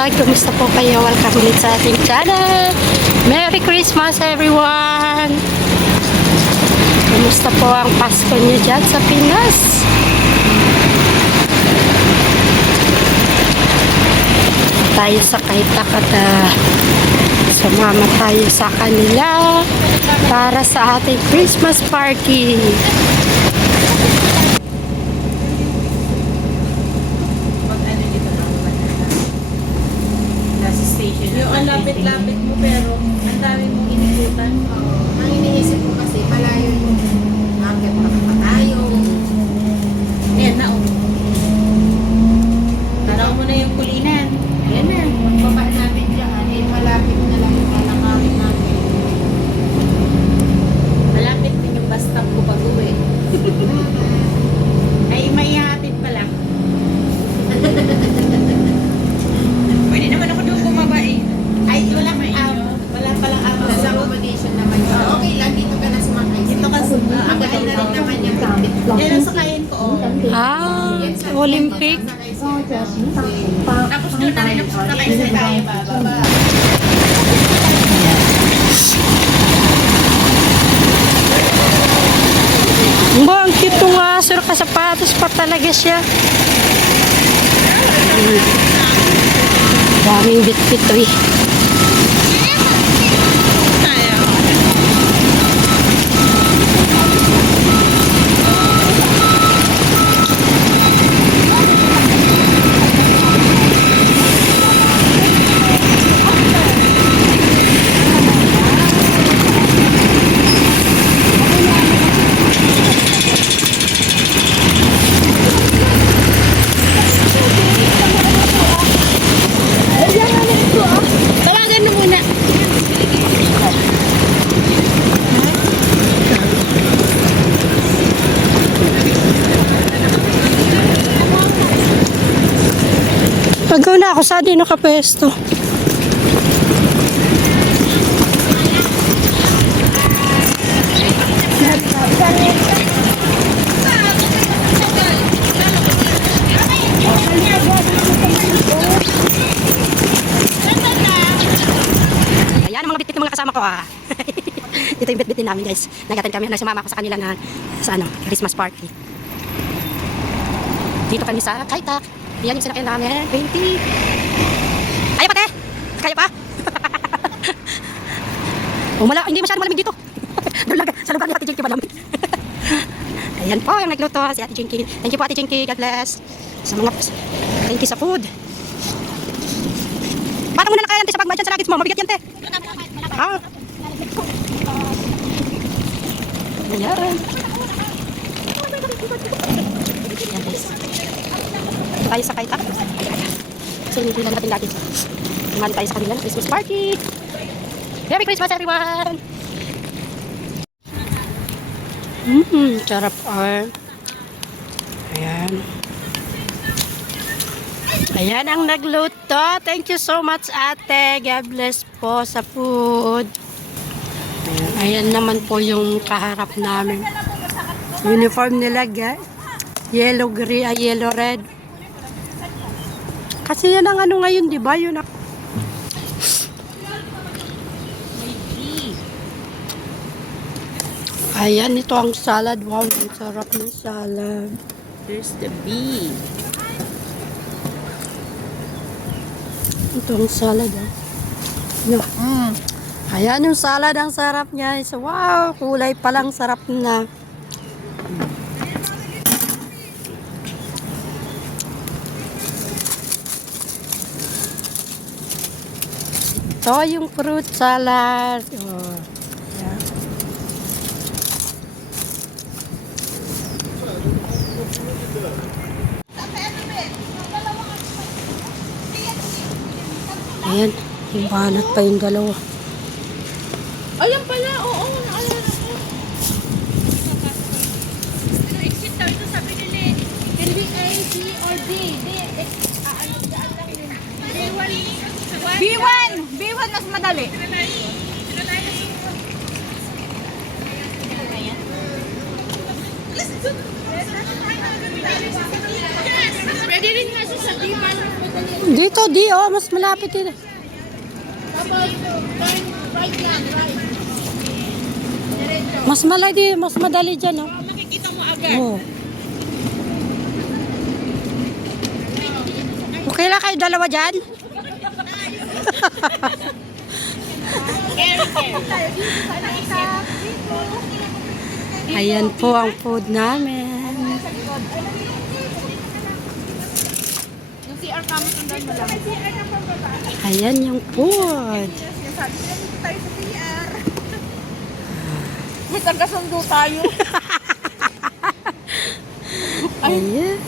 vlog! Kumusta po kayo? Welcome ulit sa ating channel! Merry Christmas everyone! Kumusta po ang Pasko niyo dyan sa Pinas? Tayo sa Kaitak at sumama tayo sa kanila para sa ating Christmas party. Yung ang lapit-lapit mo pero ang dami mong iniikutan. Ang iniisip ko kasi malayo yung market pa tayo. Ayan na oh. Taraw mo na yung kulinan. Ayan na. Pagbaba namin dyan, eh malapit na lang yung lalakarin namin. Malapit din yung bus stop ko pag uwi. Ay, maihatid pa lang. Pwede naman ako doon bumaba eh. Ay, wala may wala palang Nasa accommodation naman yun. Okay lang, dito ka na sumakay. Dito ka Akay na rin naman yung bitbit ko. Yan ang sakayin ko oh. Olympic. Tapos doon na rin ang sakayin sa tayo bababa. Ang cute ng aso, nakasapatos pa talaga siya. Daming bit-bit eh. Tawagan mo muna. Pagaw na ako, saan din nakapesto? Ayan ang mga bitbit ng mga kasama ko ah. Ito yung bitbit din namin guys. Nag-attend kami, nagsumama ko sa kanila na sa Christmas party. Dito kami sa Kaitak. Yan yung sinakyan namin. 20. Kaya pa te? Kaya pa? Hindi masyadong malamig dito. Doon lang sa lugar ni Ate Jinky malamig. Ayan po yung nagluto si Ate Jinky. Thank you po Ate Jinky. God bless. Thank you sa food. Bata muna na kaya te sa pagbayad sa nuggets mo. Mabigat yan te. Ah. Ayan. Ayan guys. Ito tayo sa Kaitak. So, hindi lang natin dati. Sumali tayo sa kanila ng Christmas party. Merry Christmas everyone! Sarap ayan. Ayan ang nagluto. Thank you so much ate. God bless po sa food. Ayan naman po yung kaharap namin. Uniform nila guys. Yellow green, yellow red. Kasi yan ang ano ngayon, di ba? Yun ang... Ayan, ito ang salad. Wow, ang sarap ng salad. There's the bee. Ito ang salad, ah. No. Ayan yung salad, ang sarap niya. So, wow, kulay palang sarap na. Ito yung fruit salad. Oh, yeah. Ayan, yung banat pa yung dalawa. Ayan pala, oo, naalala ko. Exit daw ito sabi nila. Can we A, C, or D? D, ano, daan lang yun. B1! B1 mas madali. Pwede rin nasa sa di ba? Madali. Dito, mas malapit din. Tapos, turn right na, right. Diretso. Mas madali dyan, oh. Makikita mo agad. Oh. Okay lang kayo dalawa dyan? Ayan po ang food namin. Yung CR kamo, sundan mo lang. Ayan yung food. May taga-sundo tayo. Ayan.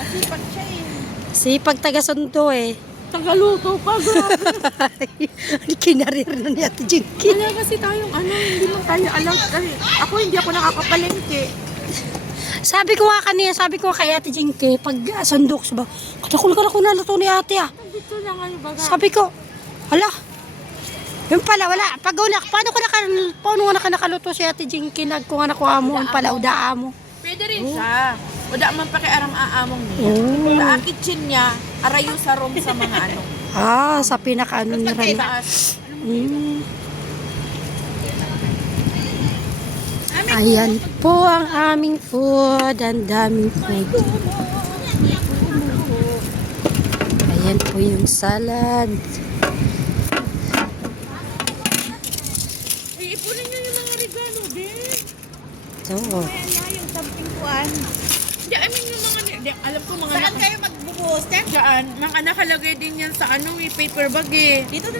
Masipag siya eh. Sipag taga-sundo eh. Tagaluto pa, grabe. Kinarir na ni Ate Jinky. Wala kasi tayong hindi mo tayo alam. Kasi ako hindi ako nakakapalengke. Sabi ko kay Ate Jinky, pag sundok ba, katakul ka na kung naluto ni ate ah. Dito na nga yung baga. Sabi ko, hala, yun pala, wala. Paano ka nakaluto si Ate Jinky? Kung nakuha mo, yun pala, udaan mo. Pwede rin siya. Wala man pakiaram aamong niya. Oh. Sa kitchen niya, arayo sa room sa mga ano. Sa pinaka-ano ni Ran. Taas. Ayan po ang aming food. Ang daming food. Ayan po yung salad. Iipunin niyo yung mga regalo, din. So, Yung samping kuan. Hindi, I mean yung mga, alam ko mga saan kayo magbubuhos? Diyan, mga nakalagay din yan sa may paper bag eh. Dito na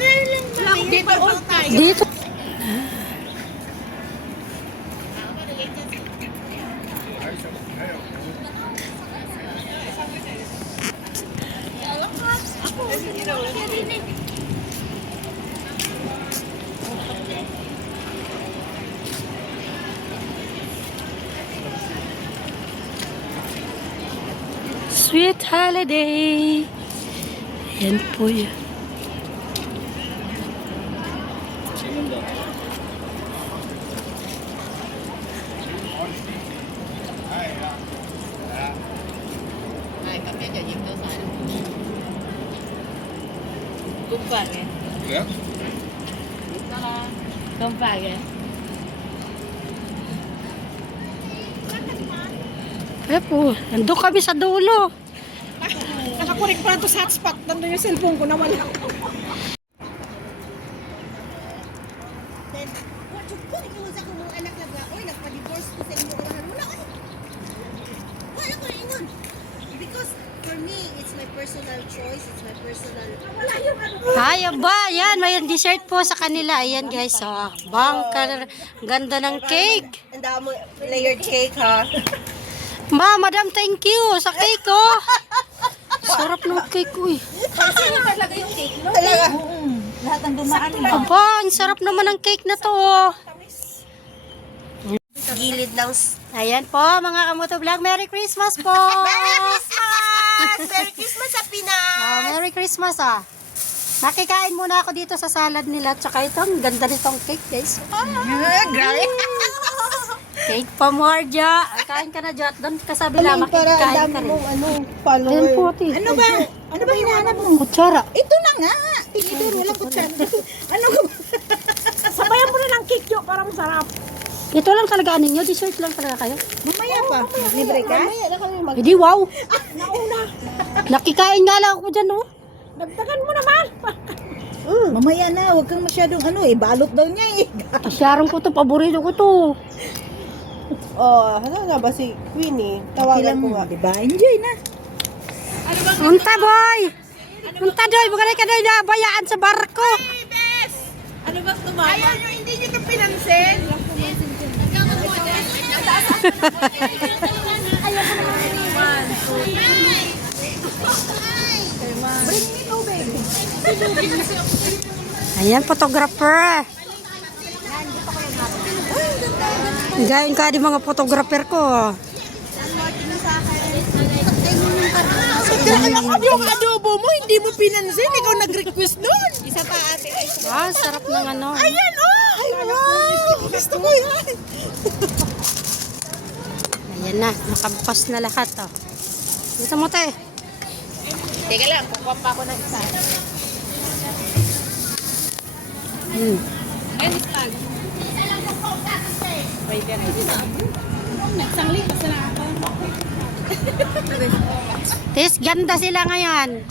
lang. Dito tayo. dito. Sweet holiday. Ayan po yan. Kumpare. Yeah. Kumpare. Eh po, nandun kami sa dulo. Nakakurik pa ito sa hotspot. Nandun yung cellphone ko na wala. Because for me, it's my personal choice, it's my personal... Ay, aba, yan, may dessert po sa kanila. Ayan guys, ganda ng cake. Ang dami layered cake, ha? Madam, thank you sa cake, oh. Sarap ng cake, uy. Talaga yung cake, no? Talaga. Lahat ng dumaan. Aba, ang sarap naman ng cake na to, oh. Gilid ng... Ayan po, mga kamotovlog, Merry Christmas po. Merry Christmas! Merry Christmas sa Pinas! Merry Christmas, ah. Nakikain muna ako dito sa salad nila. Tsaka ito, ang ganda nitong cake, guys. Grabe! Cake pa mo, Arja. Kain ka na, Jot. Doon ka sa bila, makikain ka rin. follower. Ayan po, ate. Ano ba? Ano ba hinahanap mo? Kutsara. Ito na nga. Tinidor, walang kutsara. Ano ka ba? Sabayan mo na ng cake yun para masarap. Ito lang talaga ano nyo, dessert lang talaga kayo. Mamaya pa. Libre ka? Mamaya na kami mag... Hindi, wow. Nauna. Nakikain nga lang ako dyan, oh. Dagdagan mo naman. Mamaya na. Huwag kang masyadong balot daw niya eh. Kasyarong ko to, paborito ko to. Ano nga ba si Queenie? Tawagan ko nga. Diba? Enjoy na. Unta, boy. Unta, doy. Bukanay ka doy na bayaan sa barko. Ano ba tumama? Ayaw nyo, hindi nyo ito pinansin. Ayan, photographer. Gayon ka di mga photographer ko. Yung adobo mo, hindi mo pinansin. Ikaw nag-request doon. Isa pa ate. Sarap ng ano. Ayan, oh! Ay, wow! Gusto ko yan. Ayan na, nakabukas na lahat, oh. Gusto mo, te? Teka lang, kukuha pa ako ng isa. Ayun, islag. Wait, yan. Nagsangli, basta na ako. Tis, ganda sila ngayon.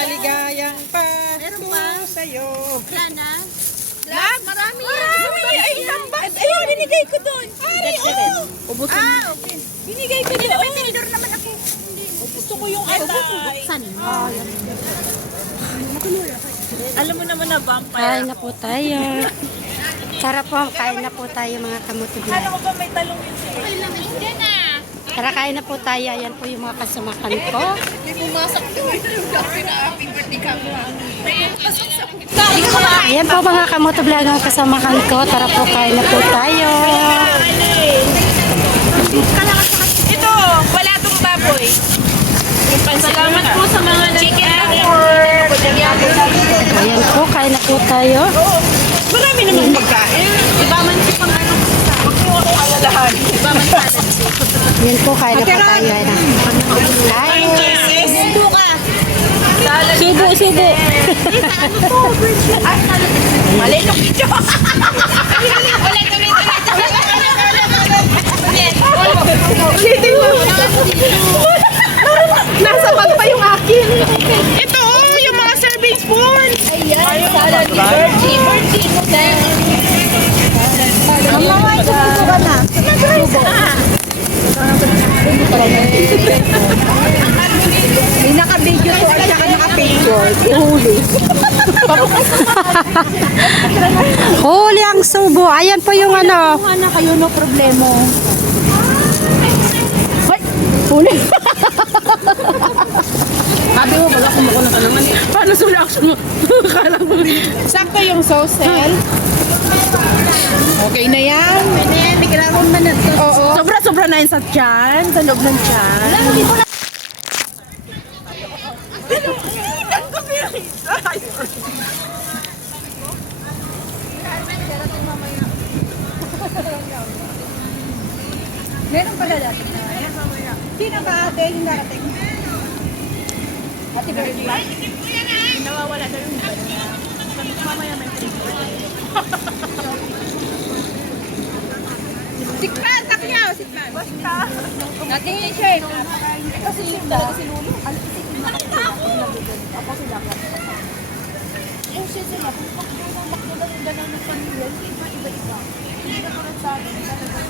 Maligayang Pasko sa'yo. Lahat, marami yan. Ay, ilan ba? Ayun, binigay ko doon. Ay, oh. Ubusin. Okay. Binigay ko doon. May tinidor naman ako. Gusto ko yung atay. Alam mo naman na vampire. Kain na po tayo. Tara po, kain na po tayo mga kamutubla. Ano ba may talong yun sa'yo? Tara, kain na po tayo. Ayan po yung mga kasamakan ko. May pumasok doon. Kasi na happy birthday ka mo. Ayan po mga kamutubla ang kasamakan ko. Tara po, kain na po tayo. Ito, wala tong baboy. Salamat po sa mga chicken effort. Ayan po, kain na po tayo. Marami naman pagkain. Iba man si pang ano. Huwag mo akong alalahan. Iba man salad. Ayan po, kain na po tayo. Ayan na. Kain. Subo ka. Subo, subo. Mali nung video. Ulit, ulit, ulit. Ulitin mo. Nasa bag pa yung akin. Ito, yung mga serving spoon. Ayan, salad ni Bertie. Bertie mo din. Mama, subo ka na. Subo. May naka-video to at saka naka-picture. Ihuli. Huli ang subo. Ayan po yung ano. Kung na kayo, no problemo. Ay, huli. Sabi mo, wala kumukuha ka naman. Paano sa reaction mo? Kala mo rin. Sakto yung sauce, Okay na yan. Okay na yan. May kailangan man na to. Oo. Sobra-sobra na yun sa tiyan. Sa loob ng tiyan. Meron pala dati na. Sino ba ate yung darating? Ate Bertie? Nawawala daw yung iba niya. Mamaya may Sikpan! Takyaw! Sikpan! Basta! Natin yung siya eh. Kasi sikpan. Si Lulu. Ako sila pa. Yung siya sila. Kung makdo lang yung gano'n ng pamilya, iba-iba. Hindi na ko sa akin. Talagang